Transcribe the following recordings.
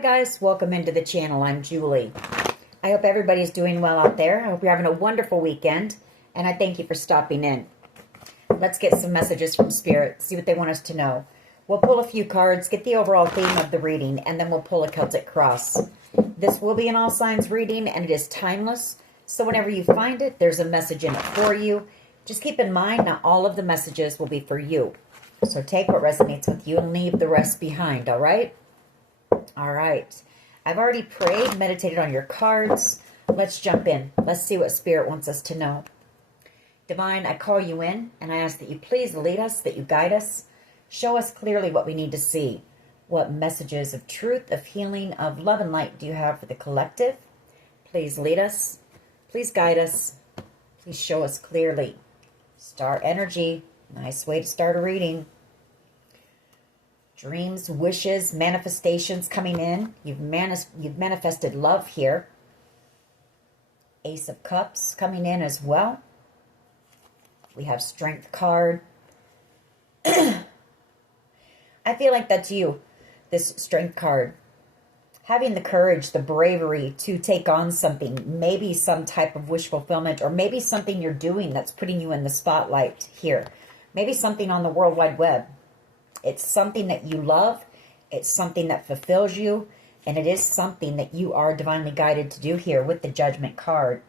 guys, welcome into the channel. I'm Julie. I hope everybody's doing well out there. I hope you're having a wonderful weekend, and I thank you for stopping in. Let's get some messages from Spirit, see what they want us to know. We'll pull a few cards, get the overall theme of the reading, and then we'll pull a Celtic cross. This will be an all signs reading, and it is timeless, so whenever you find it, there's a message in it for you. Just keep in mind, not all of the messages will be for you. So take what resonates with you and leave the rest behind, all right? All right. I've already prayed, meditated on your cards. Let's jump in. Let's see what Spirit wants us to know. Divine, I call you in, and I ask that you please lead us, that you guide us. Show us clearly what we need to see. What messages of truth, of healing, of love and light do you have for the collective? Please lead us. Please guide us. Please show us clearly. Star energy. Nice way to start a reading. Dreams, wishes, manifestations coming in. You've manifested love here. Ace of Cups coming in as well. We have Strength card. I feel like that's you, this Strength card. Having the courage, the bravery to take on something, maybe some type of wish fulfillment, or maybe something you're doing that's putting you in the spotlight here. Maybe something on the World Wide Web. It's something that you love. It's something that fulfills you. And it is something that you are divinely guided to do here with the Judgment card.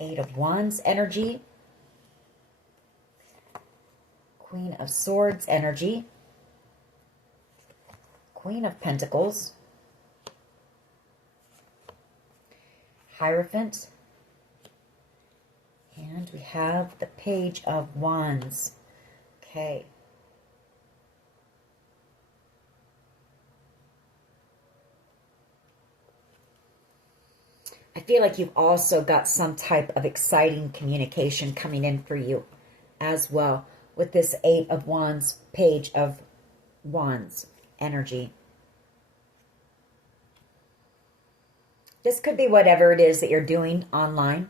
Eight of Wands energy. Queen of Swords energy. Queen of Pentacles. Hierophant. And we have the Page of Wands. Okay. I feel like you've also got some type of exciting communication coming in for you as well with this Eight of Wands, Page of Wands energy. This could be whatever it is that you're doing online.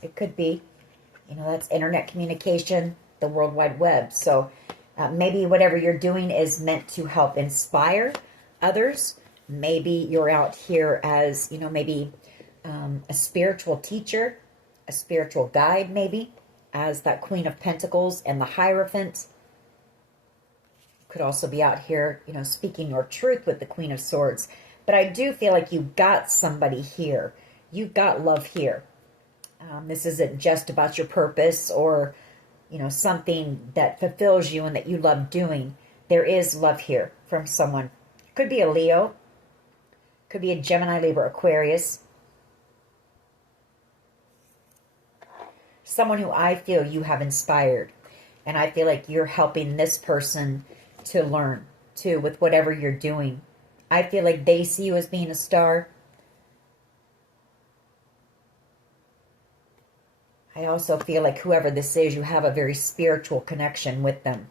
It could be. You know, that's internet communication, the World Wide Web. So maybe whatever you're doing is meant to help inspire others. Maybe you're out here as, you know, maybe a spiritual teacher, a spiritual guide, maybe, as that Queen of Pentacles and the Hierophant. Could also be out here, you know, speaking your truth with the Queen of Swords. But I do feel like you got somebody here. You got love here. This isn't just about your purpose or, you know, something that fulfills you and that you love doing. There is love here from someone. Could be a Leo. Could be a Gemini, Libra, Aquarius. Someone who I feel you have inspired. And I feel like you're helping this person to learn, too, with whatever you're doing. I feel like they see you as being a star. I also feel like whoever this is, you have a very spiritual connection with them.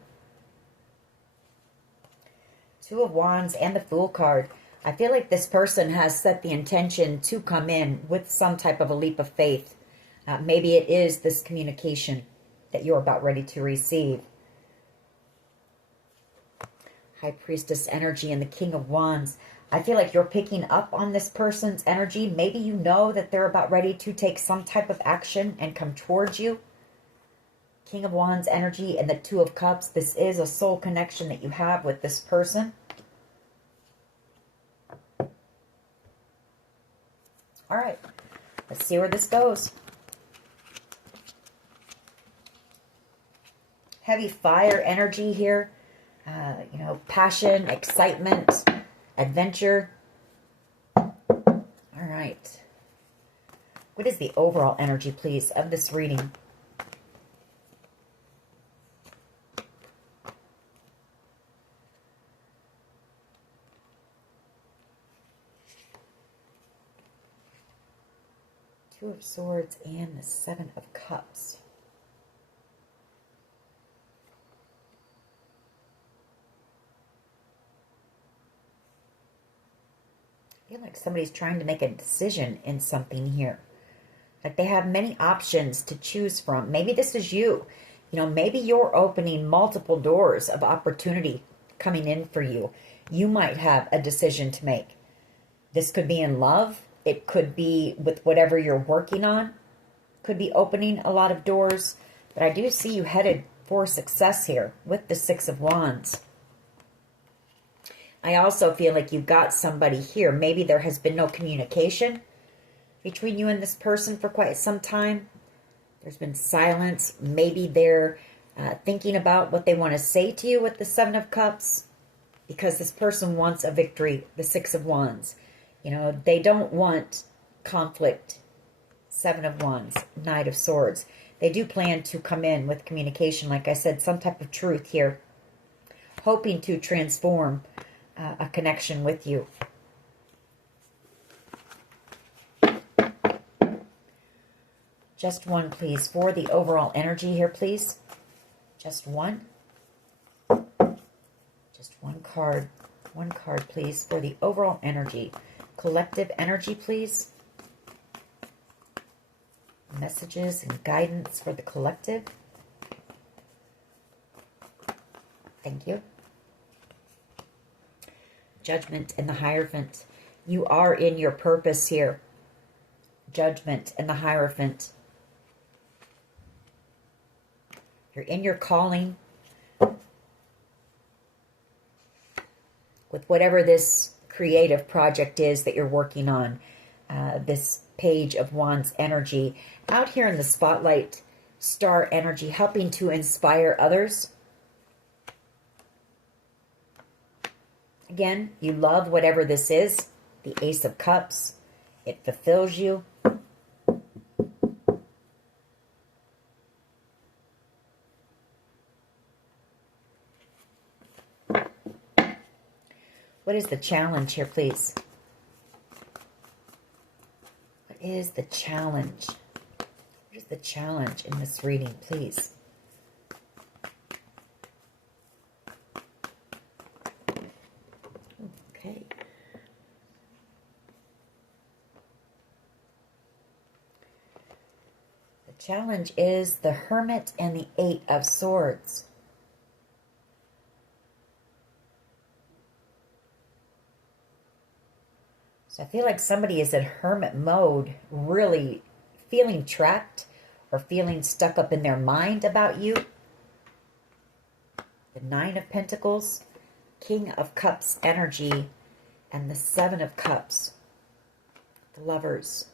Two of Wands and the Fool card. I feel like this person has set the intention to come in with some type of a leap of faith. Maybe it is this communication that you're about ready to receive. High Priestess energy and the King of Wands. I feel like you're picking up on this person's energy. Maybe you know that they're about ready to take some type of action and come towards you. King of Wands energy and the Two of Cups. This is a soul connection that you have with this person. All right. Let's see where this goes. Heavy fire energy here. You know, passion, excitement, adventure. All right. What is the overall energy, please, of this reading? Two of Swords and the Seven of Cups. I feel like somebody's trying to make a decision in something here. Like they have many options to choose from. Maybe this is you. You know, maybe you're opening multiple doors of opportunity coming in for you. You might have a decision to make. This could be in love. It could be with whatever you're working on. Could be opening a lot of doors. But I do see you headed for success here with the Six of Wands. I also feel like you've got somebody here. Maybe there has been no communication between you and this person for quite some time. There's been silence. Maybe they're thinking about what they want to say to you with the Seven of Cups, because this person wants a victory, the Six of Wands. You know, they don't want conflict. Seven of Wands, Knight of Swords. They do plan to come in with communication, like I said, some type of truth here, hoping to transform a connection with you. Just one, please, for the overall energy here, please. Just one. Just one card. One card, please, for the overall energy. Collective energy, please. Messages and guidance for the collective. Thank you. Judgment and the Hierophant. You are in your purpose here. Judgment and the Hierophant. You're in your calling. With whatever this creative project is that you're working on. This Page of Wands energy. Out here in the spotlight, star energy, helping to inspire others. Again, you love whatever this is. The Ace of Cups. It fulfills you. What is the challenge here, please? What is the challenge? What is the challenge in this reading, please? Okay. The challenge is the Hermit and the Eight of Swords. So I feel like somebody is in hermit mode, really feeling trapped or feeling stuck up in their mind about you. The Nine of Pentacles, King of Cups energy, and the Seven of Cups, the Lovers.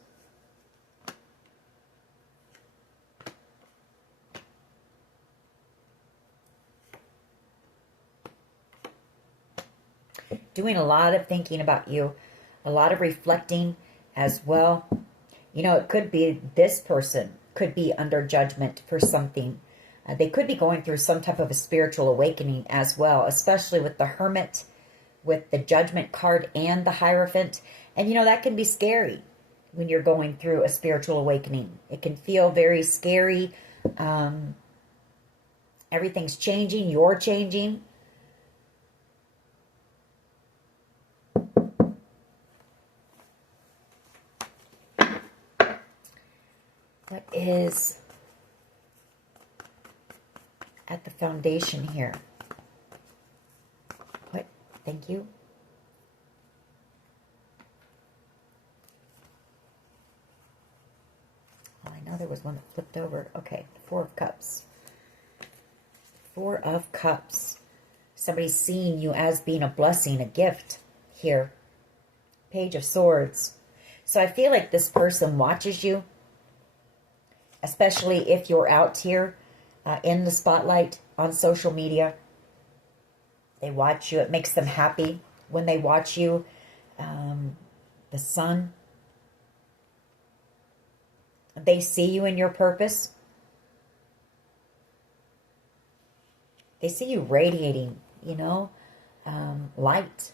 Doing a lot of thinking about you. A lot of reflecting as well. You know, it could be this person could be under judgment for something. They could be going through some type of a spiritual awakening as well, especially with the Hermit, with the Judgment card and the Hierophant. And, you know, that can be scary when you're going through a spiritual awakening. It can feel very scary. Everything's changing. You're changing. What is at the foundation here? What? Thank you. Oh, I know there was one that flipped over. Okay, Four of Cups. Four of Cups. Somebody's seeing you as being a blessing, a gift here. Page of Swords. So I feel like this person watches you. Especially if you're out here in the spotlight on social media. They watch you. It makes them happy when they watch you. The Sun. They see you in your purpose. They see you radiating, you know, light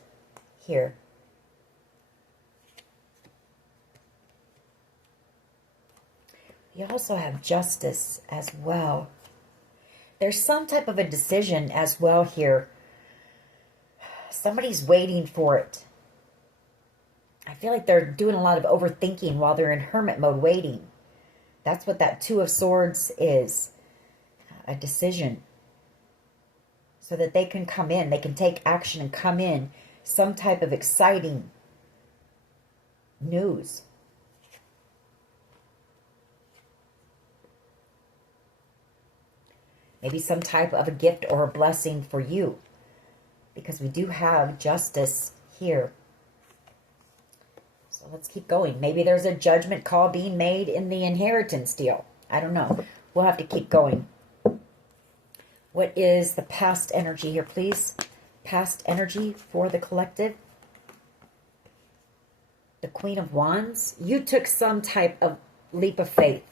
here. You also have Justice as well. There's some type of a decision as well here. Somebody's waiting for it. I feel like they're doing a lot of overthinking while they're in hermit mode waiting. That's what that Two of Swords is. A decision. so that they can come in, they can take action and come in. Some type of exciting news. Maybe some type of a gift or a blessing for you, because we do have justice here. So let's keep going. Maybe there's a judgment call being made in the inheritance deal. I don't know. We'll have to keep going. What is the past energy here, please? Past energy for the collective. The Queen of Wands. You took some type of leap of faith.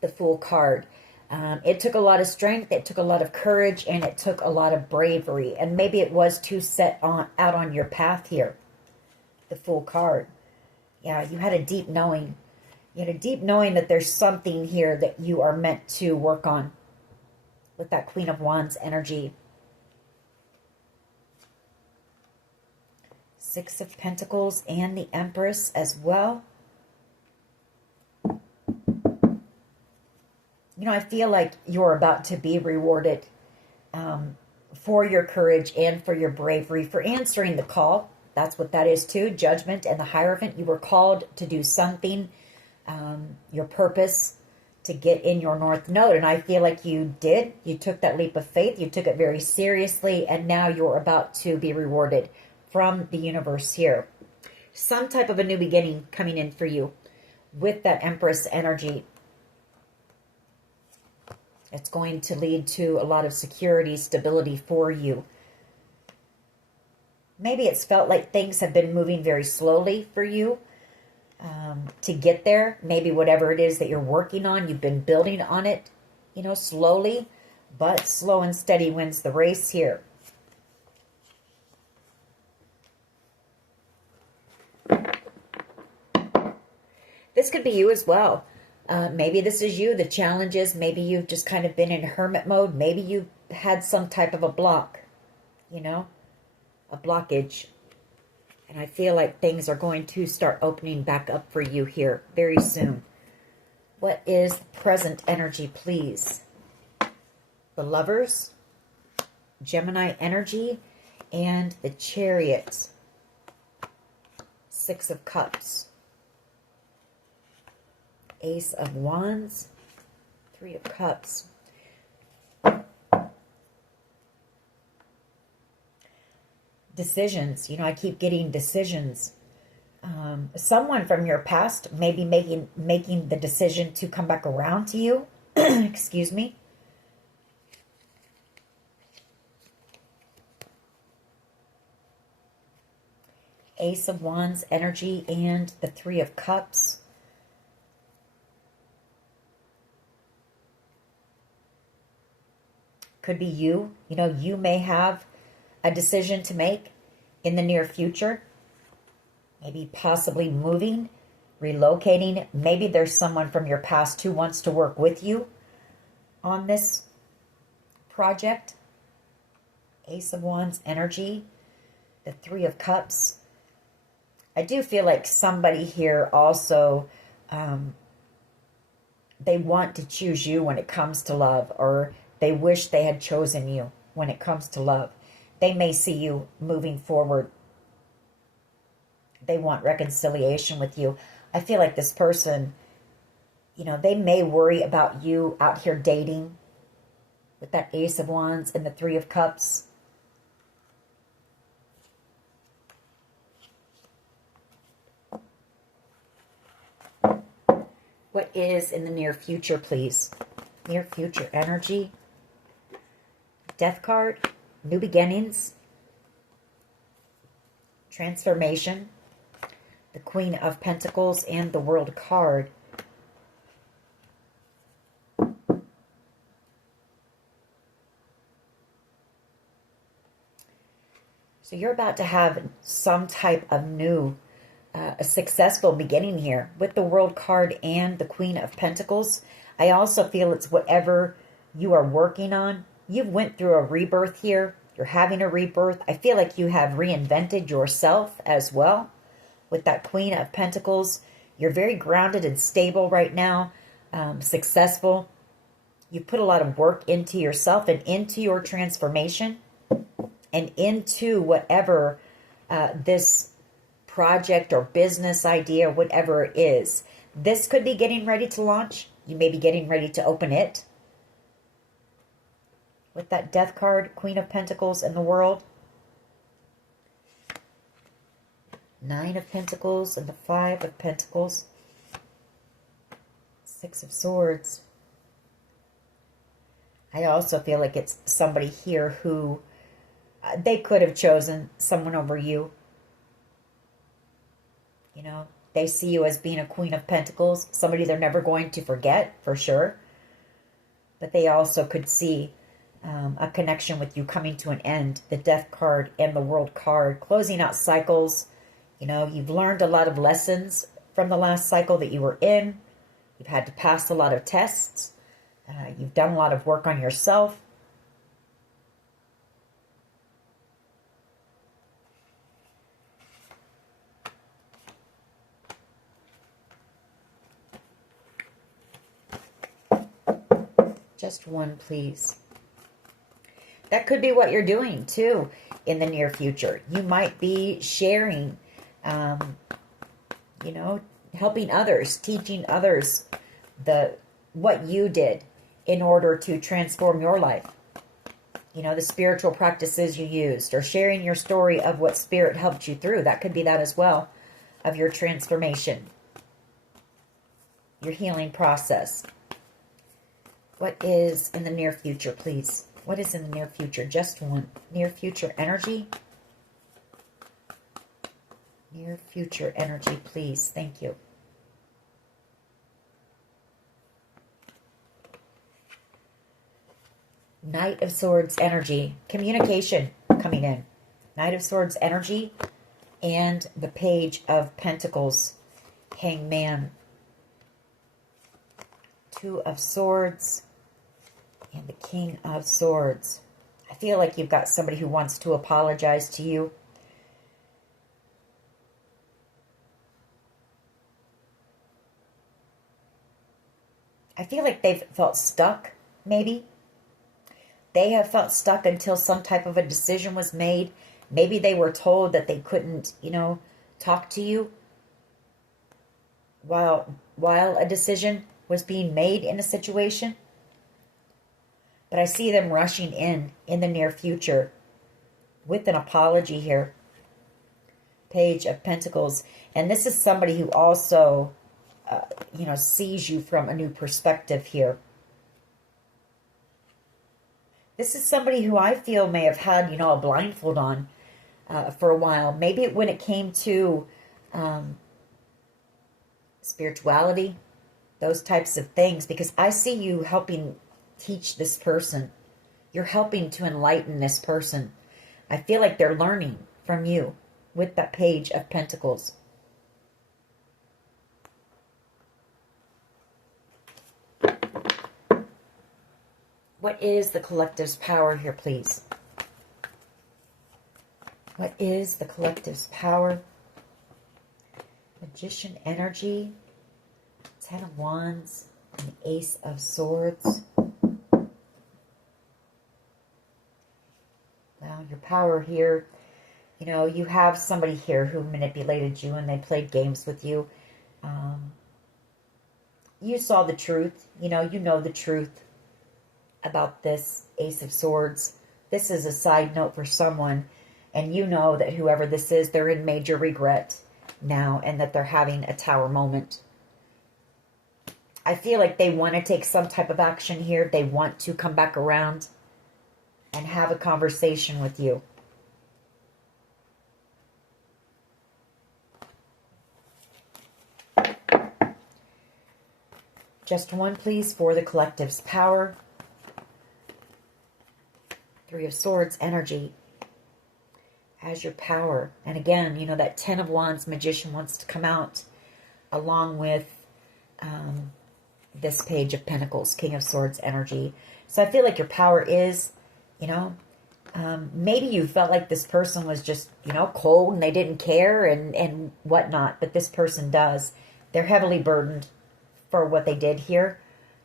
The Fool card. It took a lot of strength, it took a lot of courage, and it took a lot of bravery. And maybe it was to set out on your path here. The Fool card. Yeah, you had a deep knowing. You had a deep knowing that there's something here that you are meant to work on. With that Queen of Wands energy. Six of Pentacles and the Empress as well. You know, I feel like you're about to be rewarded for your courage and for your bravery, for answering the call. That's what that is too. Judgment and the Hierophant. You were called to do something, your purpose, to get in your North Node. And I feel like you did. You took that leap of faith. You took it very seriously. And now you're about to be rewarded from the universe here. Some type of a new beginning coming in for you with that Empress energy. It's going to lead to a lot of security, stability for you. Maybe it's felt like things have been moving very slowly for you to get there. Maybe whatever it is that you're working on, you've been building on it, you know, slowly, but slow and steady wins the race here. This could be you as well. Maybe this is you, the challenges. Maybe you've just kind of been in hermit mode. Maybe you've had some type of a block, you know, a blockage. And I feel like things are going to start opening back up for you here very soon. What is the present energy, please? The Lovers, Gemini energy, and the Chariot. Six of Cups. Ace of Wands, Three of Cups. Decisions. You know, I keep getting decisions. Someone from your past may be making the decision to come back around to you. Excuse me. Ace of Wands energy and the Three of Cups. Could be you. You know, you may have a decision to make in the near future. Maybe possibly moving, relocating. Maybe there's someone from your past who wants to work with you on this project. Ace of Wands energy, the Three of Cups. I do feel like somebody here also, they want to choose you when it comes to love, or they wish they had chosen you when it comes to love. They may see you moving forward. They want reconciliation with you. I feel like this person, you know, they may worry about you out here dating with that Ace of Wands and the Three of Cups. What is in the near future, please? Near future energy. Death card. New beginnings. Transformation. The Queen of Pentacles and the World card. So you're about to have some type of new, a successful beginning here with the World card and the Queen of Pentacles. I also feel it's whatever you are working on. You went through a rebirth here. You're having a rebirth. I feel like you have reinvented yourself as well with that Queen of Pentacles. You're very grounded and stable right now, successful. You put a lot of work into yourself and into your transformation. and into whatever this project or business idea, whatever it is. This could be getting ready to launch. You may be getting ready to open it. With that Death card, Queen of Pentacles in the World. 9 of Pentacles and the 5 of Pentacles. 6 of Swords. I also feel like it's somebody here who they could have chosen someone over you. You know, they see you as being a Queen of Pentacles, somebody they're never going to forget, for sure. But they also could see a connection with you coming to an end. The Death card and the World card, closing out cycles. You know, you've learned a lot of lessons from the last cycle that you were in. You've had to pass a lot of tests. You've done a lot of work on yourself. Just one, please. That could be what you're doing, too, in the near future. You might be sharing, you know, helping others, teaching others what you did in order to transform your life. You know, the spiritual practices you used, or sharing your story of what Spirit helped you through. That could be that as well, of your transformation, your healing process. What is in the near future, please? What is in the near future? Just one. Near future energy. Near future energy, please. Thank you. Knight of Swords energy. Communication coming in. Knight of Swords energy. And the Page of Pentacles. Hangman. 2 of Swords. And the King of Swords. I feel like you've got somebody who wants to apologize to you. I feel like they've felt stuck, maybe. They have felt stuck until some type of a decision was made. Maybe they were told that they couldn't, you know, talk to you while a decision was being made in a situation. But I see them rushing in the near future with an apology here. Page of Pentacles. And this is somebody who also, you know, sees you from a new perspective here. This is somebody who I feel may have had, you know, a blindfold on for a while. Maybe when it came to spirituality, those types of things. Because I see you helping teach this person. You're helping to enlighten this person. I feel like they're learning from you with that Page of Pentacles. What is the collective's power here, please? What is the collective's power? Magician energy. 10 of Wands. And the Ace of Swords. Now, your power here, you know, you have somebody here who manipulated you and they played games with you. You saw the truth. You know the truth about this Ace of Swords. This is a side note for someone. And you know that whoever this is, they're in major regret now and that they're having a tower moment. I feel like they want to take some type of action here. They want to come back around and have a conversation with you. Just one, please, for the collective's power. 3 of Swords energy as your power. And again, you know, that 10 of Wands magician wants to come out along with this Page of Pentacles, King of Swords energy. So I feel like your power is, you know, maybe you felt like this person was just, you know, cold and they didn't care and whatnot, but this person does. They're heavily burdened for what they did here,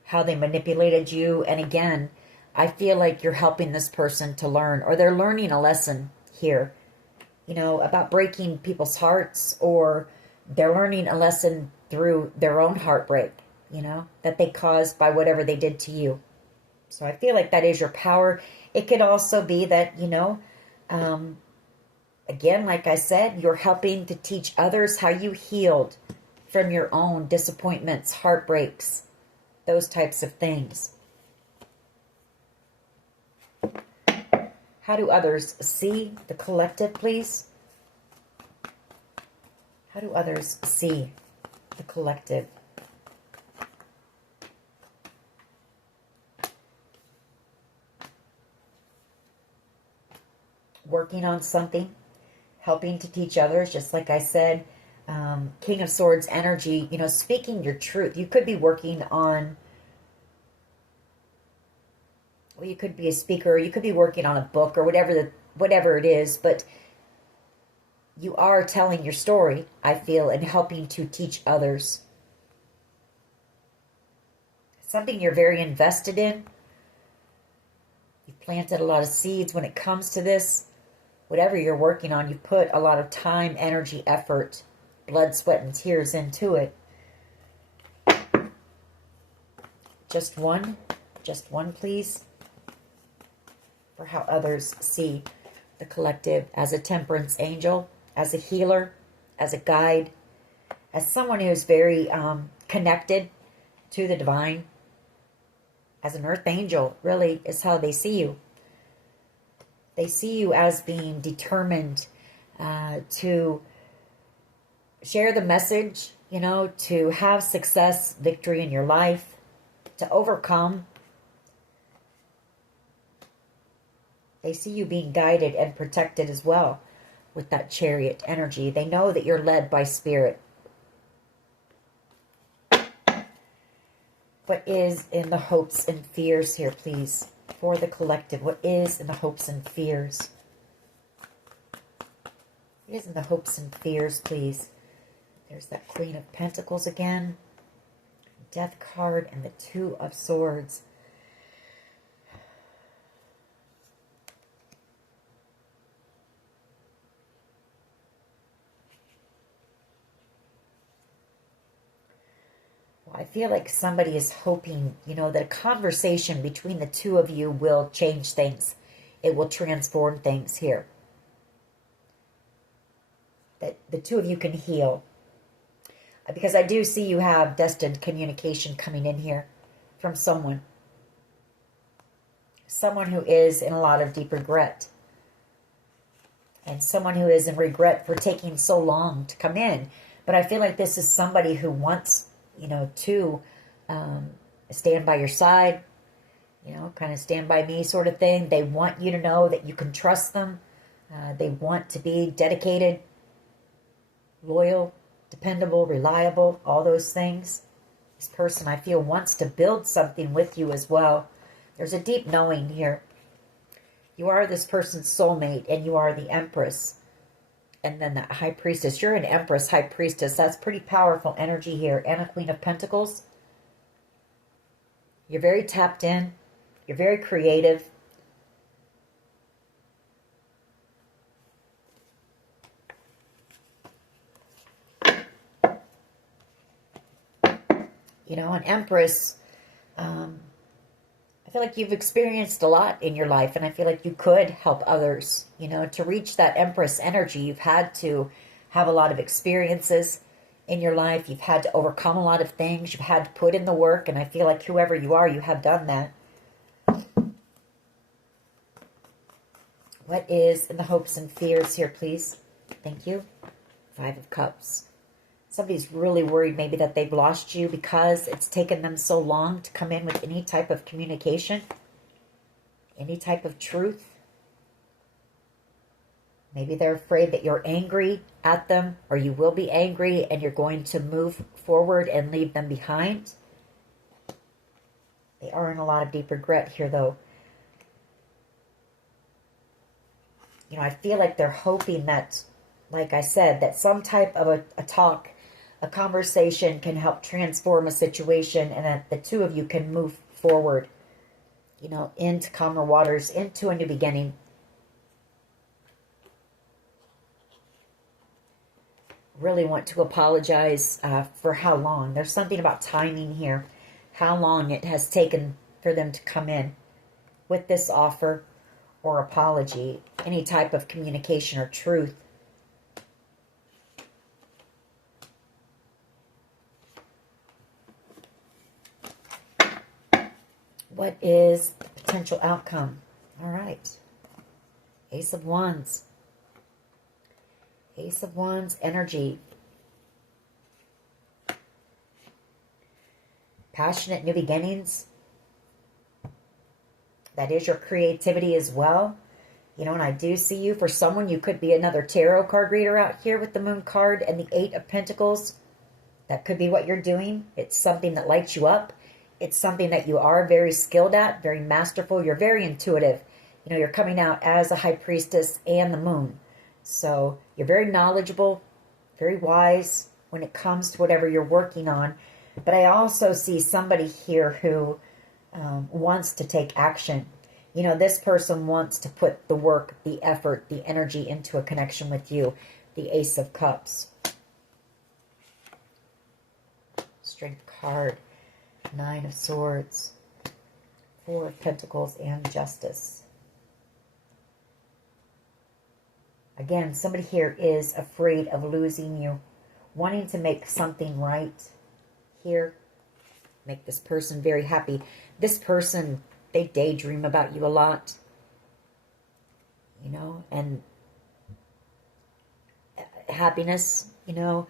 how they manipulated you. And again, I feel like you're helping this person to learn, or they're learning a lesson here, you know, about breaking people's hearts, or they're learning a lesson through their own heartbreak, you know, that they caused by whatever they did to you. So I feel like that is your power. It could also be that, you know, again, like I said, you're helping to teach others how you healed from your own disappointments, heartbreaks, those types of things. How do others see the collective, please? How do others see the collective? Working on something, helping to teach others, just like I said. King of Swords energy, you know, speaking your truth. You could be working on, well, you could be a speaker, you could be working on a book or whatever it is, but you are telling your story, I feel, and helping to teach others. Something you're very invested in. You've planted a lot of seeds when it comes to this. Whatever you're working on, you put a lot of time, energy, effort, blood, sweat, and tears into it. Just one, please, for how others see the collective as a temperance angel, as a healer, as a guide, as someone who's very connected to the divine, as an earth angel, really, is how they see you. They see you as being determined to share the message, you know, to have success, victory in your life, to overcome. They see you being guided and protected as well with that Chariot energy. They know that you're led by spirit. What is in the hopes and fears here, please, for the collective? What is in the hopes and fears? What is in the hopes and fears, please? There's that Queen of Pentacles again, Death card, and the Two of Swords. Well, I feel like somebody is hoping, you know, that a conversation between the two of you will change things. It will transform things here. That the two of you can heal. Because I do see you have destined communication coming in here from someone. Someone who is in a lot of deep regret. And someone who is in regret for taking so long to come in. But I feel like this is somebody who wants, you know, to stand by your side. You know, kind of stand by me sort of thing. They want you to know that you can trust them. They want to be dedicated, loyal, dependable, reliable, all those things. This person, I feel, wants to build something with you as well. There's a deep knowing here. You are this person's soulmate, and you are the Empress. And then the High Priestess. You're an Empress, High Priestess. That's pretty powerful energy here. And a Queen of Pentacles. You're very tapped in. You're very creative. You know, an Empress, I feel like you've experienced a lot in your life, and I feel like you could help others. You know, to reach that Empress energy, you've had to have a lot of experiences in your life. You've had to overcome a lot of things. You've had to put in the work, and I feel like whoever you are, you have done that. What is in the hopes and fears here, please? Thank you. Five of Cups. Somebody's really worried maybe that they've lost you because it's taken them so long to come in with any type of communication, any type of truth. Maybe they're afraid that you're angry at them, or you will be angry and you're going to move forward and leave them behind. They are in a lot of deep regret here, though. You know, I feel like they're hoping that, like I said, that some type of a talk, a conversation can help transform a situation, and that the two of you can move forward. you know, into calmer waters, into a new beginning. Really want to apologize for how long. There's something about timing here. How long it has taken for them to come in with this offer or apology, any type of communication or truth. What is the potential outcome? All right. Ace of Wands. Ace of Wands energy. Passionate new beginnings. That is your creativity as well. You know, and I do see you. For someone, you could be another tarot card reader out here with the Moon card and the Eight of Pentacles. That could be what you're doing. It's something that lights you up. It's something that you are very skilled at, very masterful. You're very intuitive. You know, you're coming out as a High Priestess and the Moon. So you're very knowledgeable, very wise when it comes to whatever you're working on. But I also see somebody here who wants to take action. You know, this person wants to put the work, the effort, the energy into a connection with you. The Ace of Cups. Strength card. Nine of Swords. Four of Pentacles and Justice. Again, somebody here is afraid of losing you. Wanting to make something right here. Make this person very happy. This person, they daydream about you a lot. You know, and happiness, you know.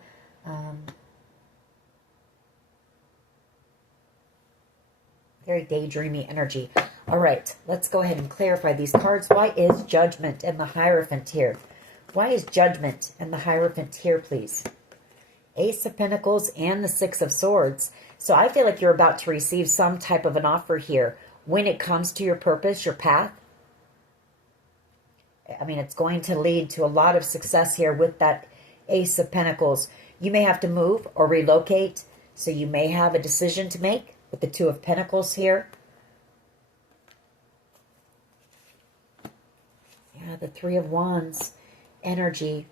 Very daydreamy energy. All right, let's go ahead and clarify these cards. Why is Judgment and the Hierophant here? Why is Judgment and the Hierophant here, please? Ace of Pentacles and the Six of Swords. So I feel like you're about to receive some type of an offer here when it comes to your purpose, your path. I mean, it's going to lead to a lot of success here with that Ace of Pentacles. You may have to move or relocate, so you may have a decision to make with the Two of Pentacles here. Yeah, the Three of Wands energy.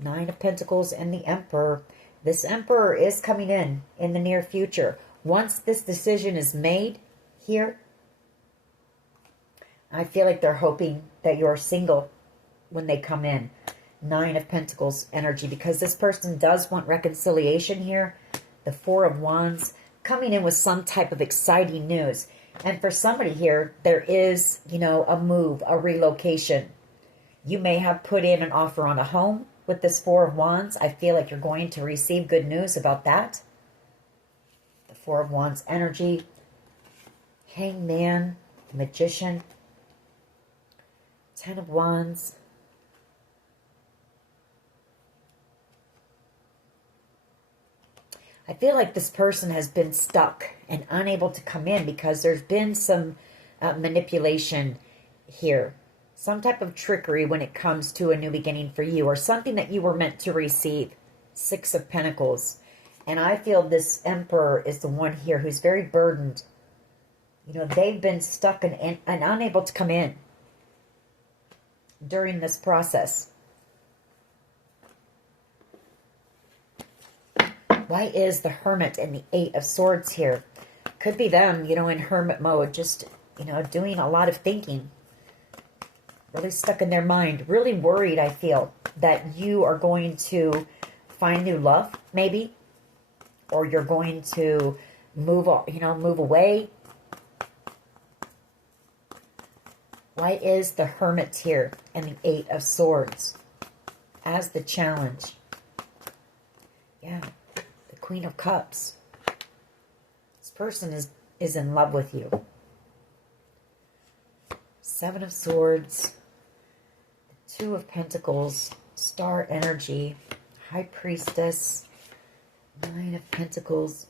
Nine of Pentacles and the Emperor. This Emperor is coming in the near future. Once this decision is made here, I feel like they're hoping that you're single when they come in. Nine of Pentacles energy, because this person does want reconciliation here. The Four of Wands coming in with some type of exciting news. And for somebody here, there is, you know, a move, a relocation. You may have put in an offer on a home with this Four of Wands. I feel like you're going to receive good news about that. The Four of Wands energy. Hangman, Magician. Ten of Wands. I feel like this person has been stuck and unable to come in because there's been some manipulation here. Some type of trickery when it comes to a new beginning for you, or something that you were meant to receive. Six of Pentacles. And I feel this Emperor is the one here who's very burdened. You know, they've been stuck and unable to come in during this process. Why is the Hermit and the Eight of Swords here? Could be them, you know, in hermit mode, just, you know, doing a lot of thinking. Really stuck in their mind. Really worried, I feel, that you are going to find new love, maybe. Or you're going to move, you know, move away. Why is the Hermit here and the Eight of Swords as the challenge? Yeah. Queen of Cups. This person is in love with you. Seven of Swords. Two of Pentacles. Star energy. High Priestess. Nine of Pentacles.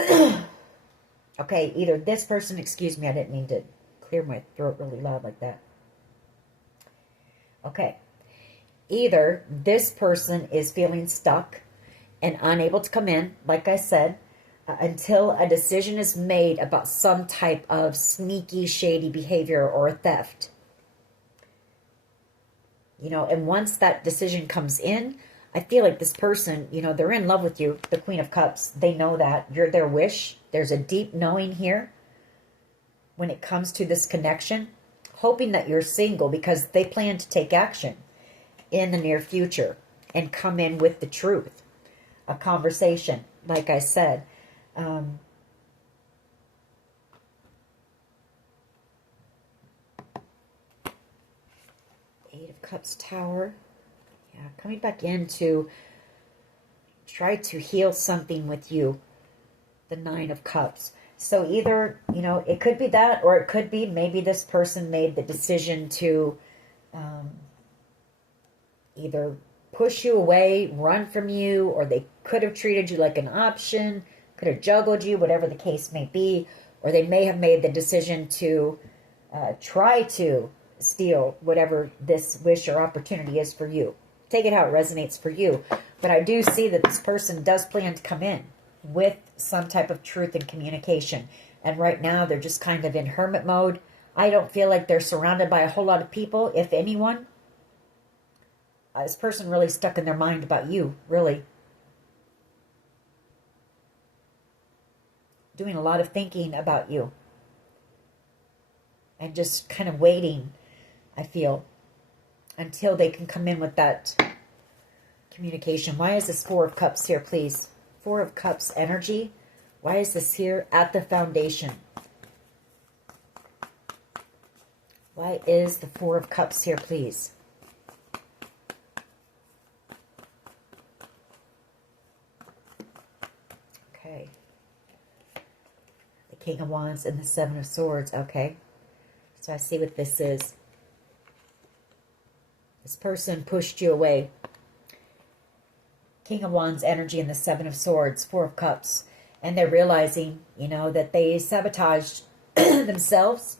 Okay, either this person, excuse me, I didn't mean to clear my throat really loud like that. Okay. Either this person is feeling stuck and unable to come in, like I said. until a decision is made about some type of sneaky, shady behavior or a theft. You know, and once that decision comes in, I feel like this person, you know, they're in love with you, the Queen of Cups. They know that. You're their wish. There's a deep knowing here when it comes to this connection, hoping that you're single because they plan to take action in the near future and come in with the truth. A conversation, like I said. Eight of Cups, Tower. Yeah, coming back in to try to heal something with you. The Nine of Cups. So either, you know, it could be that, or it could be maybe this person made the decision to either push you away, run from you, or they could have treated you like an option, could have juggled you, whatever the case may be, or they may have made the decision to try to steal whatever this wish or opportunity is for you. Take it how it resonates for you. But I do see that this person does plan to come in with some type of truth and communication. And right now they're just kind of in hermit mode. I don't feel like they're surrounded by a whole lot of people, if anyone. This person really stuck in their mind about you, really. Doing a lot of thinking about you. And just kind of waiting, I feel, until they can come in with that communication. Why is this Four of Cups here, please? Four of Cups energy. Why is this here at the foundation? Why is the Four of Cups here, please? Okay. The King of Wands and the Seven of Swords. Okay. So I see what this is. This person pushed you away. King of Wands energy and the Seven of Swords, Four of Cups. And they're realizing, you know, that they sabotaged themselves,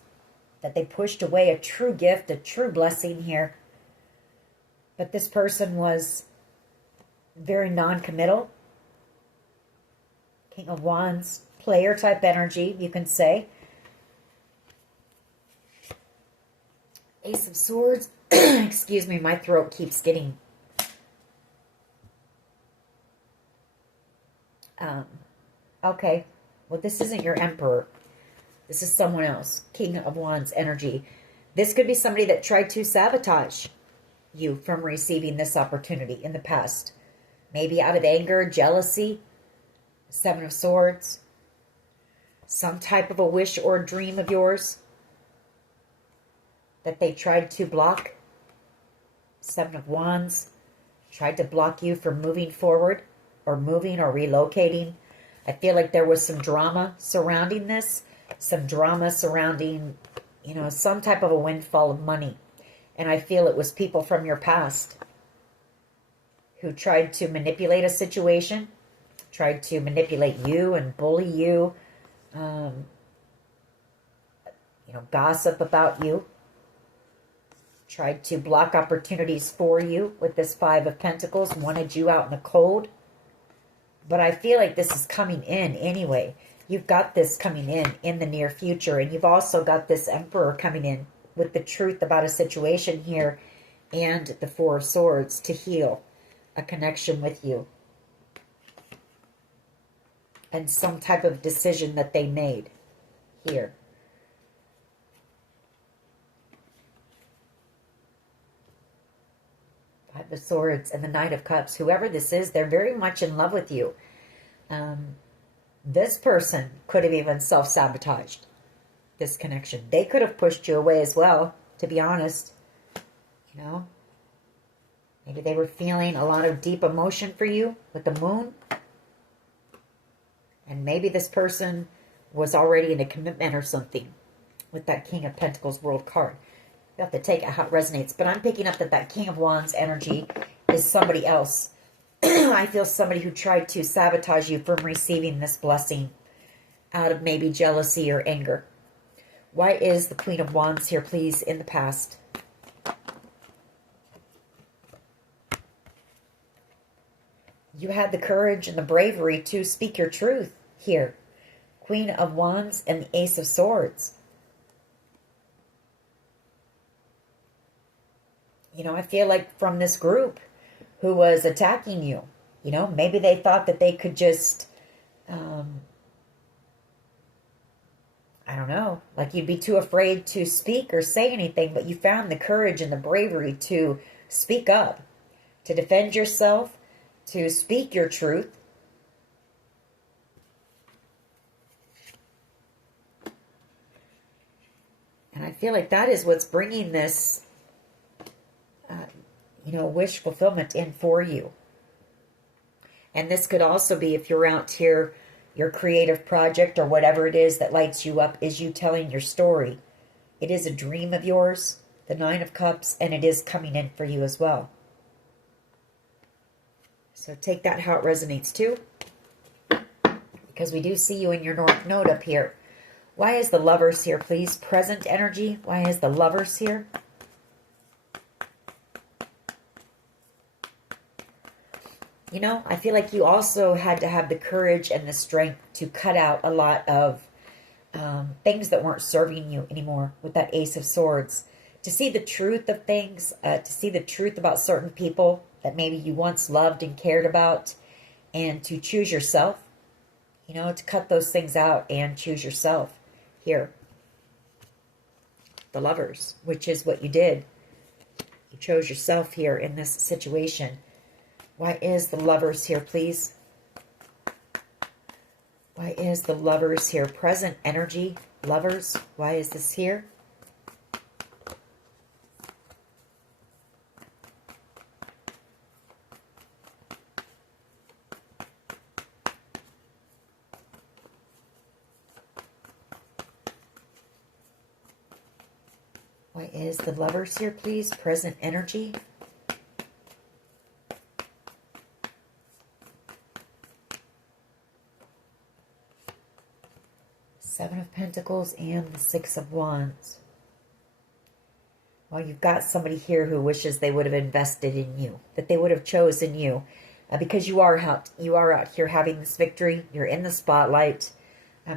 that they pushed away a true gift, a true blessing here. But this person was very non-committal. King of Wands, player type energy, you can say. Ace of Swords. Excuse me, my throat keeps getting... okay. Well, this isn't your Emperor. This is someone else. King of Wands energy. This could be somebody that tried to sabotage you from receiving this opportunity in the past. Maybe out of anger, jealousy. Seven of Swords. Some type of a wish or dream of yours that they tried to block. Seven of Wands. Tried to block you from moving forward or moving or relocating. I feel like there was some drama surrounding this. Some drama surrounding, you know, some type of a windfall of money. And I feel it was people from your past who tried to manipulate a situation, tried to manipulate you and bully you, you know, gossip about you, tried to block opportunities for you with this Five of Pentacles, wanted you out in the cold. But I feel like this is coming in anyway. You've got this coming in the near future. And you've also got this Emperor coming in with the truth about a situation here. And the Four of Swords to heal a connection with you. And some type of decision that they made here. Five of Swords and the Knight of Cups. Whoever this is, they're very much in love with you. This person could have even self-sabotaged this connection. They could have pushed you away as well, to be honest. You know? Maybe they were feeling a lot of deep emotion for you with the Moon. And maybe this person was already in a commitment or something with that King of Pentacles World card. You have to take it how it resonates. But I'm picking up that that King of Wands energy is somebody else. I feel somebody who tried to sabotage you from receiving this blessing out of maybe jealousy or anger. Why is the Queen of Wands here, please, in the past? You had the courage and the bravery to speak your truth here. Queen of Wands and the Ace of Swords. You know, I feel like from this group who was attacking you, you know, maybe they thought that they could just, I don't know, like you'd be too afraid to speak or say anything, but you found the courage and the bravery to speak up, to defend yourself, to speak your truth. And I feel like that is what's bringing this, you know, wish fulfillment in for you. And this could also be, if you're out here, your creative project or whatever it is that lights you up is you telling your story. It is a dream of yours, the Nine of Cups, and it is coming in for you as well. So take that how it resonates too. Because we do see you in your North Node up here. Why is the Lovers here, please? Present energy. Why is the Lovers here? You know, I feel like you also had to have the courage and the strength to cut out a lot of things that weren't serving you anymore with that Ace of Swords. To see the truth of things, to see the truth about certain people that maybe you once loved and cared about, and to choose yourself, you know, to cut those things out and choose yourself here. The Lovers, which is what you did. You chose yourself here in this situation. Why is the Lovers here, please? Why is the Lovers here? Present energy, Lovers. Why is this here? Why is the Lovers here, please? Present energy. Seven of Pentacles and the Six of Wands. Well, you've got somebody here who wishes they would have invested in you, that they would have chosen you, because you are out here having this victory. You're in the spotlight.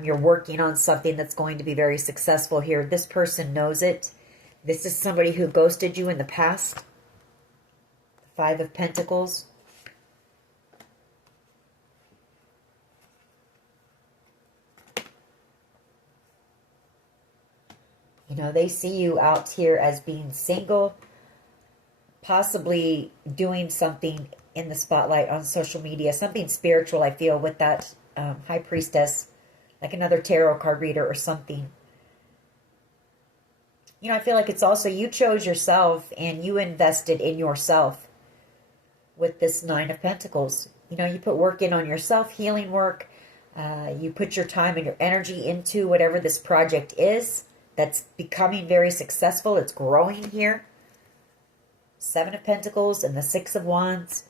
You're working on something that's going to be very successful here. This person knows it. This is somebody who ghosted you in the past. Five of Pentacles. You know, they see you out here as being single, possibly doing something in the spotlight on social media, something spiritual, I feel, with that High Priestess, like another tarot card reader or something. You know, I feel like it's also you chose yourself and you invested in yourself with this Nine of Pentacles. You know, you put work in on yourself, healing work. You put your time and your energy into whatever this project is. That's becoming very successful. It's growing here. Seven of Pentacles and the Six of Wands.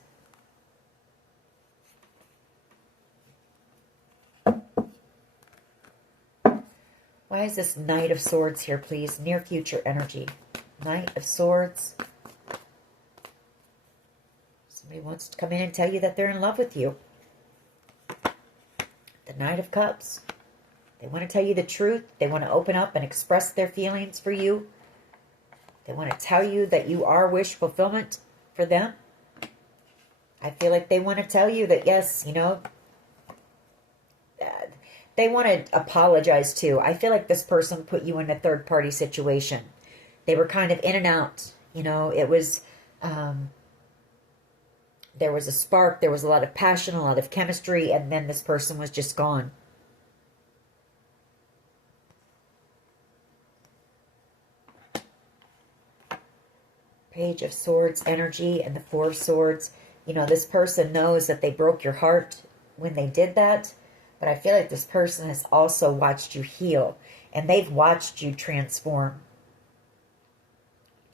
Why is this Knight of Swords here, please? Near future energy. Knight of Swords. Somebody wants to come in and tell you that they're in love with you. The Knight of Cups. They want to tell you the truth. They want to open up and express their feelings for you. They want to tell you that you are wish fulfillment for them. I feel like they want to tell you that, yes, you know, they want to apologize too. I feel like this person put you in a third-party situation. They were kind of in and out. You know, it was, there was a spark. There was a lot of passion, a lot of chemistry, and then this person was just gone. Page of Swords energy and the Four of Swords. You know, this person knows that they broke your heart when they did that. But I feel like this person has also watched you heal. And they've watched you transform.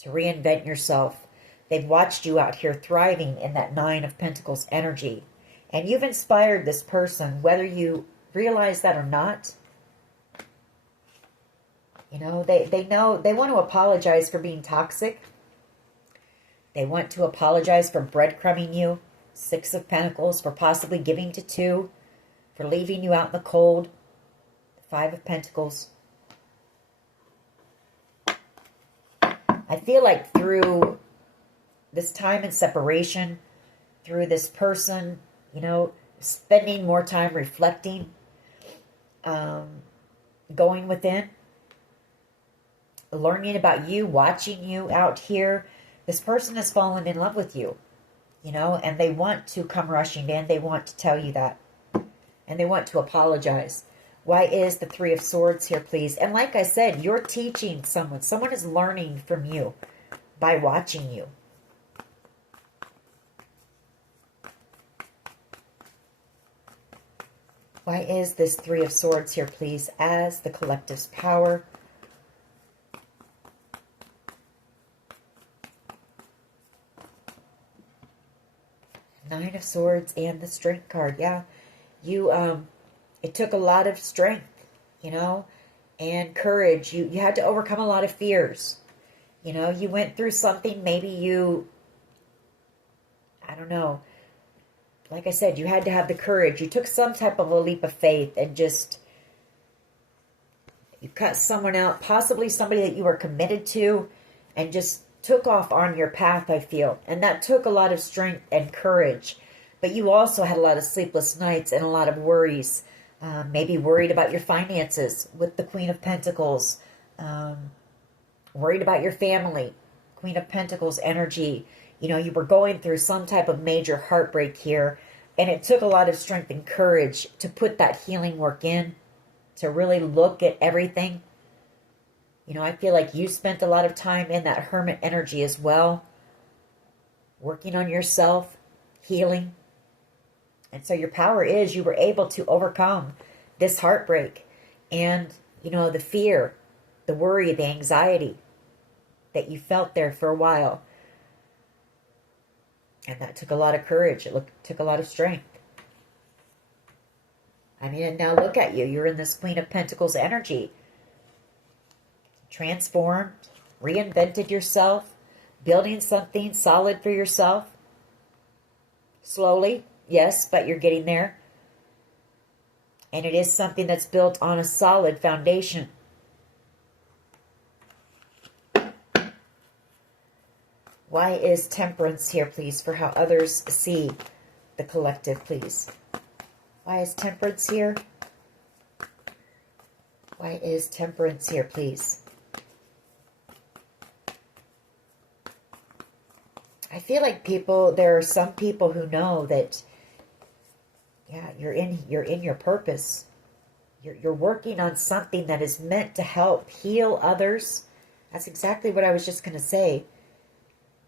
To reinvent yourself. They've watched you out here thriving in that Nine of Pentacles energy. And you've inspired this person, whether you realize that or not. You know, they know, they want to apologize for being toxic. They want to apologize for breadcrumbing you. Six of Pentacles, for possibly giving to two. for leaving you out in the cold. Five of Pentacles. I feel like through this time in separation, through this person, you know, spending more time reflecting, going within, learning about you, watching you out here, this person has fallen in love with you, you know, and they want to come rushing in. They want to tell you that. And they want to apologize. Why is the Three of Swords here, please? And like I said, you're teaching someone. Someone is learning from you by watching you. Why is this Three of Swords here, please, as the collective's power? Nine of Swords and the Strength card. Yeah, you, it took a lot of strength, you know, and courage. You had to overcome a lot of fears. You know, you went through something, maybe you, I don't know, like I said, you had to have the courage. You took some type of a leap of faith and just, you cut someone out, possibly somebody that you were committed to, and just took off on your path, I feel. And that took a lot of strength and courage. But you also had a lot of sleepless nights and a lot of worries. Maybe worried about your finances with the Queen of Pentacles. Worried about your family. Queen of Pentacles energy. You know, you were going through some type of major heartbreak here. And it took a lot of strength and courage to put that healing work in. To really look at everything. You know, I feel like you spent a lot of time in that hermit energy as well. Working on yourself. Healing. And so your power is you were able to overcome this heartbreak. And, you know, the fear. The worry. The anxiety. That you felt there for a while. And that took a lot of courage. It took a lot of strength. I mean, and now look at you. You're in this Queen of Pentacles energy. Transformed. Reinvented yourself. Building something solid for yourself. Slowly. Yes, but you're getting there. And it is something that's built on a solid foundation. Why is Temperance here, please, for how others see the collective, please? Why is Temperance here? Why is Temperance here, please? I feel like there are some people who know that, yeah, you're in your purpose. You're working on something that is meant to help heal others. That's exactly what I was just going to say.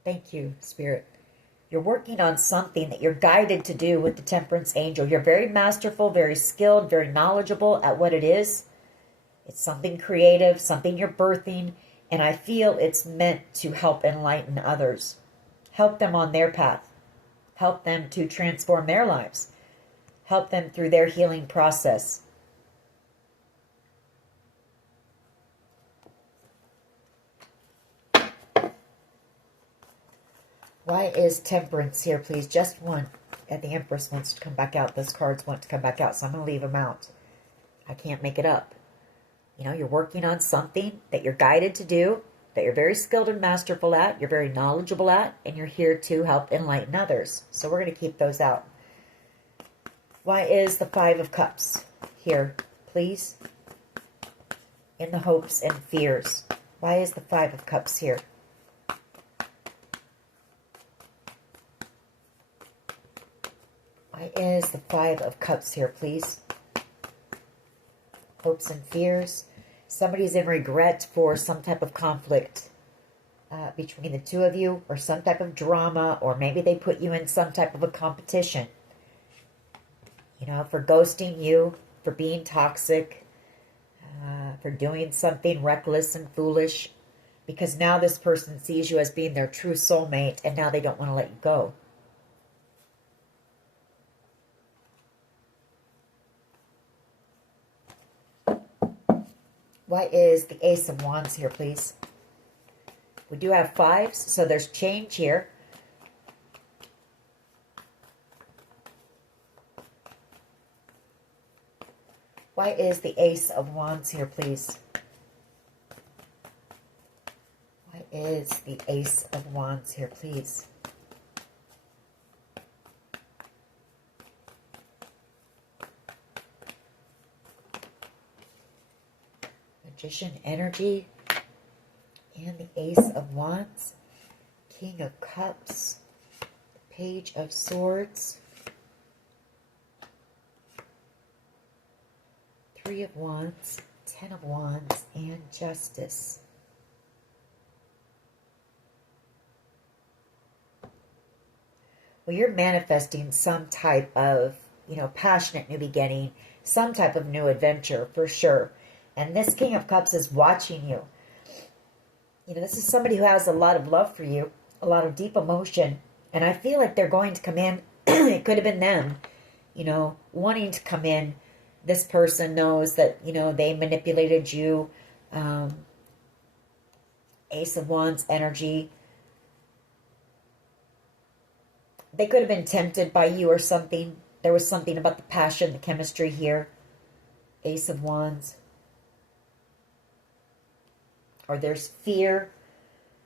Thank you, Spirit. You're working on something that you're guided to do with the Temperance Angel. You're very masterful, very skilled, very knowledgeable at what it is. It's something creative, something you're birthing, and I feel it's meant to help enlighten others. Help them on their path. Help them to transform their lives. Help them through their healing process. Why is Temperance here, please? Just one. And the Empress wants to come back out. Those cards want to come back out, so I'm going to leave them out. I can't make it up. You know, you're working on something that you're guided to do, that you're very skilled and masterful at, you're very knowledgeable at, and you're here to help enlighten others. So we're going to keep those out. Why is the Five of Cups here, please? In the hopes and fears. Why is the Five of Cups here? Why is the Five of Cups here, please? Hopes and fears. Somebody's in regret for some type of conflict between the two of you, or some type of drama, or maybe they put you in some type of a competition. You know, for ghosting you, for being toxic, for doing something reckless and foolish, because now this person sees you as being their true soulmate, and now they don't want to let you go. Why is the Ace of Wands here, please? We do have fives, so there's change here. Why is the Ace of Wands here, please? Why is the Ace of Wands here, please? Magician energy and the Ace of Wands, King of Cups, Page of Swords, Three of Wands, Ten of Wands, and Justice. Well, you're manifesting some type of, passionate new beginning, some type of new adventure for sure. And this King of Cups is watching you. This is somebody who has a lot of love for you, a lot of deep emotion. And I feel like they're going to come in. It could have been them, wanting to come in. This person knows that, they manipulated you. Ace of Wands energy. They could have been tempted by you or something. There was something about the passion, the chemistry here. Ace of Wands. Or there's fear.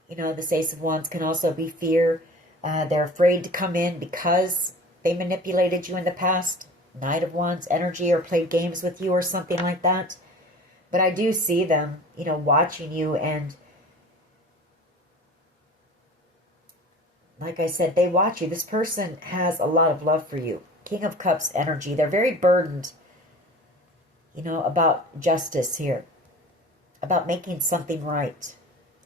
This Ace of Wands can also be fear. They're afraid to come in because they manipulated you in the past. Knight of Wands energy, or played games with you or something like that. But I do see them, watching you, and like I said, they watch you. This person has a lot of love for you. King of Cups energy. They're very burdened, about justice here. About making something right.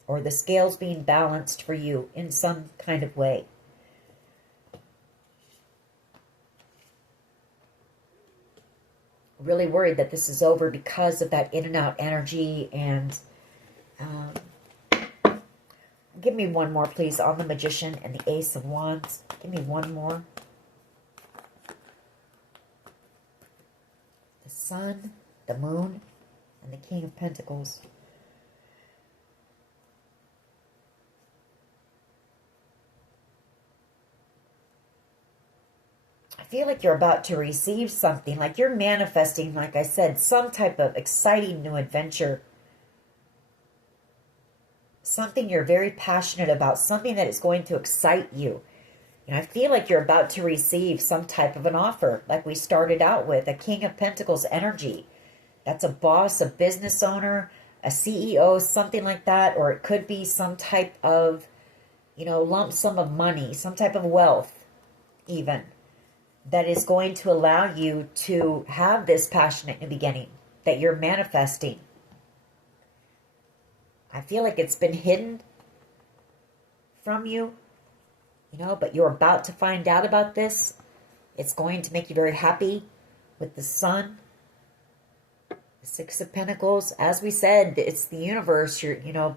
Or the scales being balanced for you in some kind of way. Really worried that this is over because of that in and out energy. And give me one more, please, on the Magician and the Ace of Wands. Give me one more. The Sun, the Moon, and the King of Pentacles. I feel like you're about to receive something, like you're manifesting, like I said, some type of exciting new adventure. Something you're very passionate about, something that is going to excite you. And I feel like you're about to receive some type of an offer, like we started out with, a King of Pentacles energy. That's a boss, a business owner, a CEO, something like that. Or it could be some type of, lump sum of money, some type of wealth even, that is going to allow you to have this passionate new beginning that you're manifesting. I feel like it's been hidden from you, but you're about to find out about this. It's going to make you very happy with the Sun. The Six of Pentacles. As we said, it's the universe,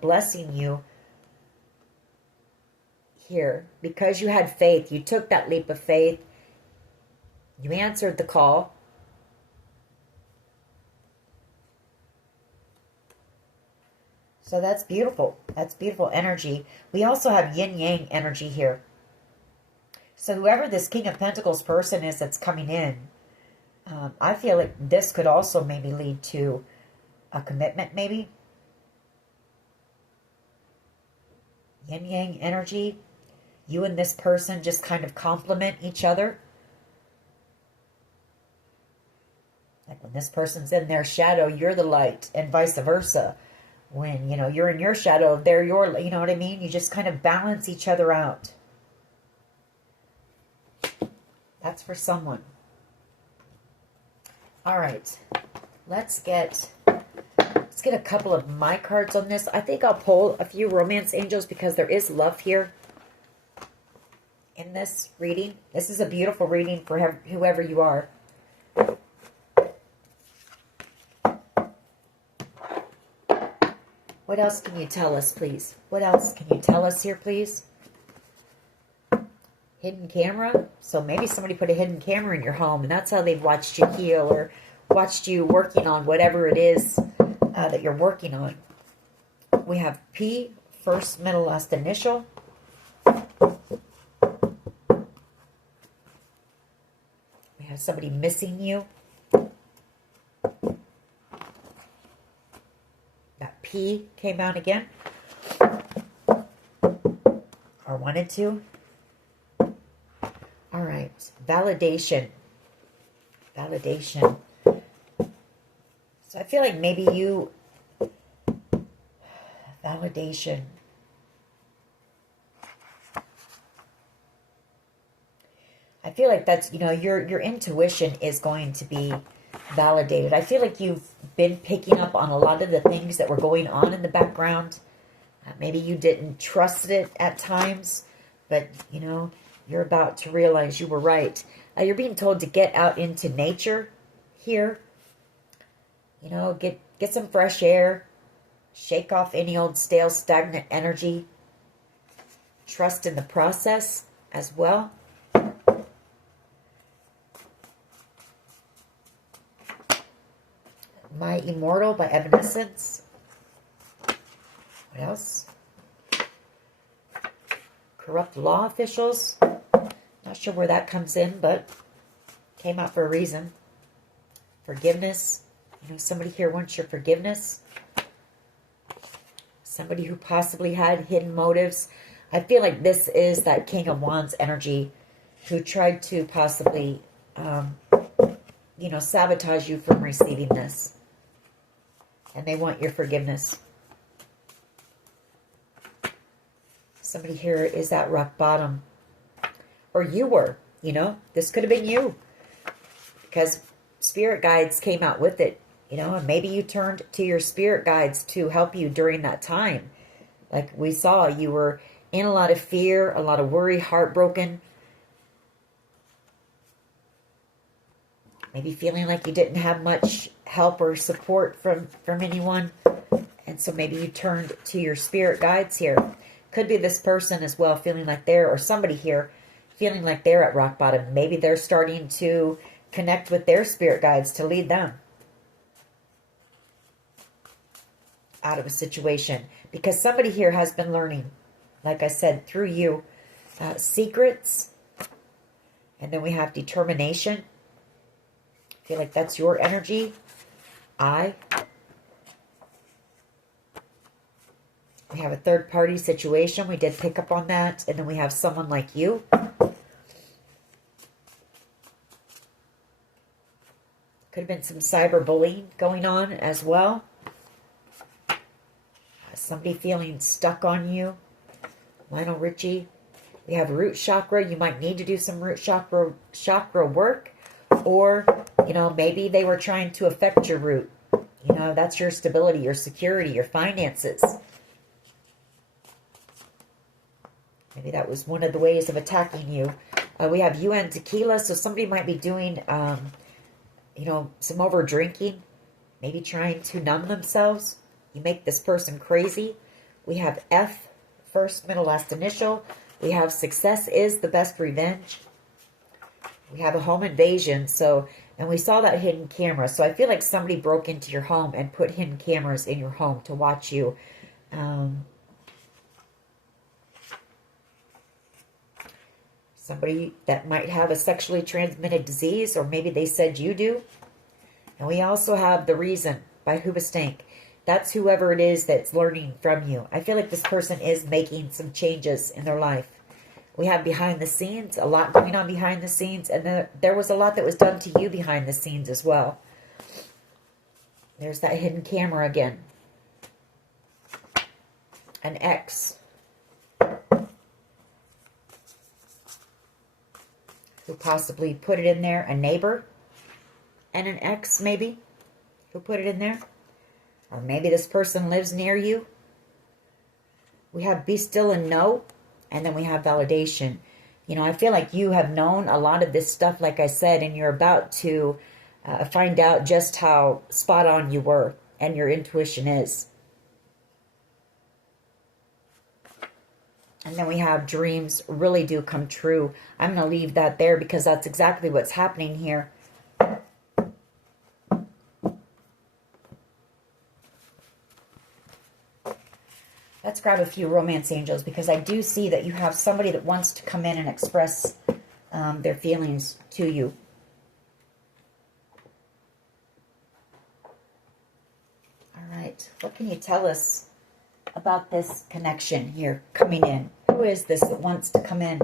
blessing you here. Because you had faith. You took that leap of faith. You answered the call. So that's beautiful. That's beautiful energy. We also have yin-yang energy here. So whoever this King of Pentacles person is that's coming in, I feel like this could also maybe lead to a commitment, maybe. Yin-yang energy. You and this person just kind of complement each other. Like when this person's in their shadow, you're the light, and vice versa. When, you're in your shadow, they're your, you know what I mean? You just kind of balance each other out. That's for someone. All right. Let's get a couple of my cards on this. I think I'll pull a few romance angels because there is love here in this reading. This is a beautiful reading for whoever you are. What else can you tell us, please? What else can you tell us here, please? Hidden camera. So maybe somebody put a hidden camera in your home, and that's how they've watched you heal or watched you working on whatever it is that you're working on. We have P, first, middle, last initial. We have somebody missing you. P came out again. Or wanted to. All right. Validation. Validation. So I feel like maybe you... Validation. I feel like that's, your intuition is going to be validated. I feel like you've been picking up on a lot of the things that were going on in the background. Maybe you didn't trust it at times, but, you're about to realize you were right. You're being told to get out into nature here. Get some fresh air. Shake off any old stale, stagnant energy. Trust in the process as well. My Immortal by Evanescence. What else? Corrupt law officials. Not sure where that comes in, but came out for a reason. Forgiveness. Somebody here wants your forgiveness. Somebody who possibly had hidden motives. I feel like this is that King of Wands energy who tried to possibly, sabotage you from receiving this. And they want your forgiveness. Somebody here is at rock bottom. Or you were, This could have been you. Because spirit guides came out with it, And maybe you turned to your spirit guides to help you during that time. Like we saw, you were in a lot of fear, a lot of worry, heartbroken. Maybe feeling like you didn't have much help or support from anyone. And so maybe you turned to your spirit guides here. Could be this person as well, feeling like or somebody here, feeling like they're at rock bottom. Maybe they're starting to connect with their spirit guides to lead them out of a situation. Because somebody here has been learning, like I said, through you, secrets. And then we have determination. I feel like that's your energy. We have a third-party situation. We did pick up on that. And then we have someone like you. Could have been some cyberbullying going on as well. Somebody feeling stuck on you. Lionel Richie. We have root chakra. You might need to do some root chakra work. Or, maybe they were trying to affect your root. That's your stability, your security, your finances. Maybe that was one of the ways of attacking you. We have UN tequila, so somebody might be doing, some over drinking. Maybe trying to numb themselves. You make this person crazy. We have F, first, middle, last initial. We have success is the best revenge. We have a home invasion. And we saw that hidden camera. So I feel like somebody broke into your home and put hidden cameras in your home to watch you. Somebody that might have a sexually transmitted disease, or maybe they said you do. And we also have The Reason by Hoobastank. That's whoever it is that's learning from you. I feel like this person is making some changes in their life. We have behind the scenes, a lot going on behind the scenes, and there was a lot that was done to you behind the scenes as well. There's that hidden camera again. An ex. Who possibly put it in there. A neighbor. And an ex, maybe. Who put it in there. Or maybe this person lives near you. We have be still and know. And then we have validation. I feel like you have known a lot of this stuff, like I said, and you're about to find out just how spot on you were and your intuition is. And then we have dreams really do come true. I'm going to leave that there because that's exactly what's happening here. Let's grab a few romance angels because I do see that you have somebody that wants to come in and express their feelings to you. All right. What can you tell us about this connection here coming in? Who is this that wants to come in?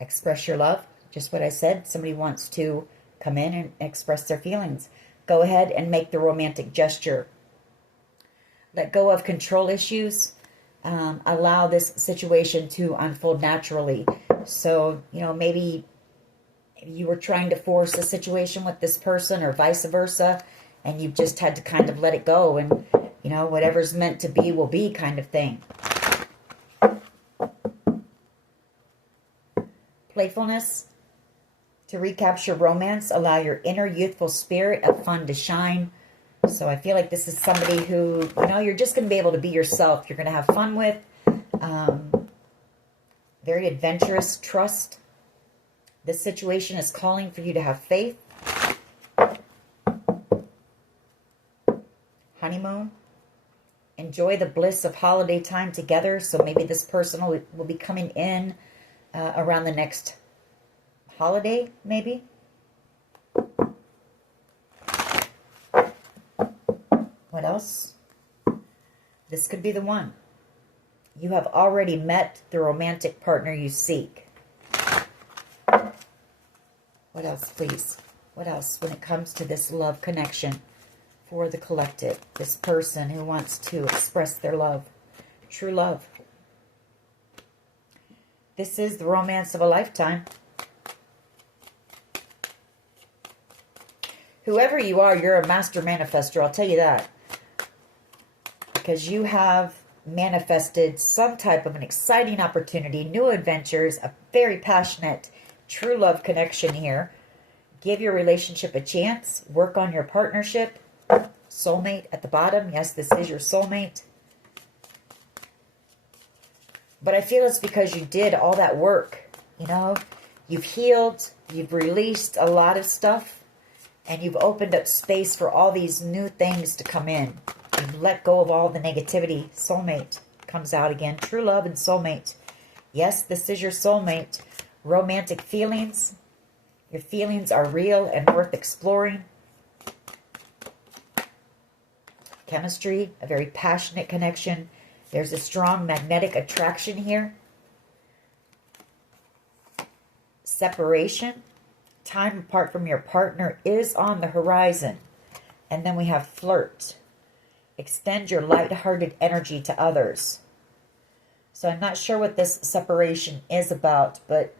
Express your love. Just what I said. Somebody wants to come in and express their feelings. Go ahead and make the romantic gesture. Let go of control issues. Allow this situation to unfold naturally. So, maybe you were trying to force a situation with this person or vice versa, and you've just had to kind of let it go and, whatever's meant to be will be kind of thing. Playfulness. To recapture romance, allow your inner youthful spirit of fun to shine. So I feel like this is somebody who, you're just going to be able to be yourself. You're going to have fun with. Very adventurous. Trust. This situation is calling for you to have faith. Honeymoon. Enjoy the bliss of holiday time together. So maybe this person will be coming in around the next holiday, maybe. What else? This could be the one. You have already met the romantic partner you seek. What else, please? What else when it comes to this love connection for the collective? This person who wants to express their love. True love. This is the romance of a lifetime. Whoever you are, you're a master manifester. I'll tell you that. Because you have manifested some type of an exciting opportunity, new adventures, a very passionate, true love connection here. Give your relationship a chance. Work on your partnership. Soulmate at the bottom. Yes, this is your soulmate. But I feel it's because you did all that work. You've healed. You've released a lot of stuff. And you've opened up space for all these new things to come in. You've let go of all the negativity. Soulmate comes out again. True love and soulmate. Yes, this is your soulmate. Romantic feelings. Your feelings are real and worth exploring. Chemistry, a very passionate connection. There's a strong magnetic attraction here. Separation. Time apart from your partner is on the horizon. And then we have flirt. Extend your light-hearted energy to others. So I'm not sure what this separation is about, but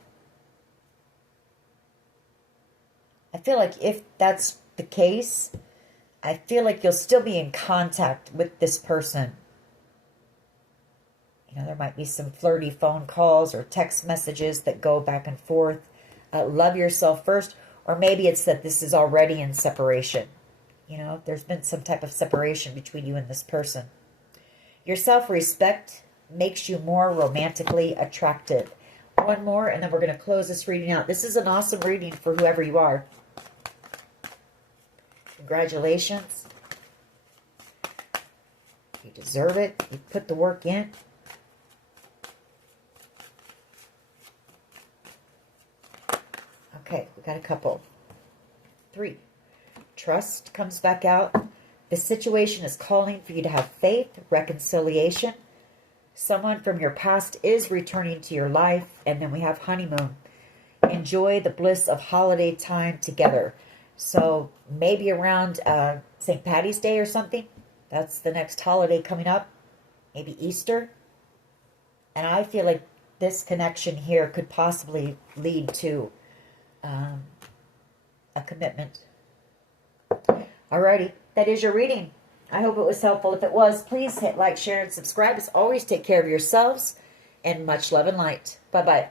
I feel like if that's the case, I feel like you'll still be in contact with this person. There might be some flirty phone calls or text messages that go back and forth. Love yourself first. Or maybe it's that this is already in separation. There's been some type of separation between you and this person. Your self-respect makes you more romantically attractive. One more, and then we're going to close this reading out. This is an awesome reading for whoever you are. Congratulations. You deserve it. You put the work in. Okay, we got a couple. 3. Trust comes back out. The situation is calling for you to have faith, reconciliation. Someone from your past is returning to your life. And then we have honeymoon. Enjoy the bliss of holiday time together. So maybe around St. Patty's Day or something. That's the next holiday coming up. Maybe Easter. And I feel like this connection here could possibly lead to a commitment. Alrighty, that is your reading. I hope it was helpful. If it was, please hit like, share, and subscribe. As always, take care of yourselves, and much love and light. Bye-bye.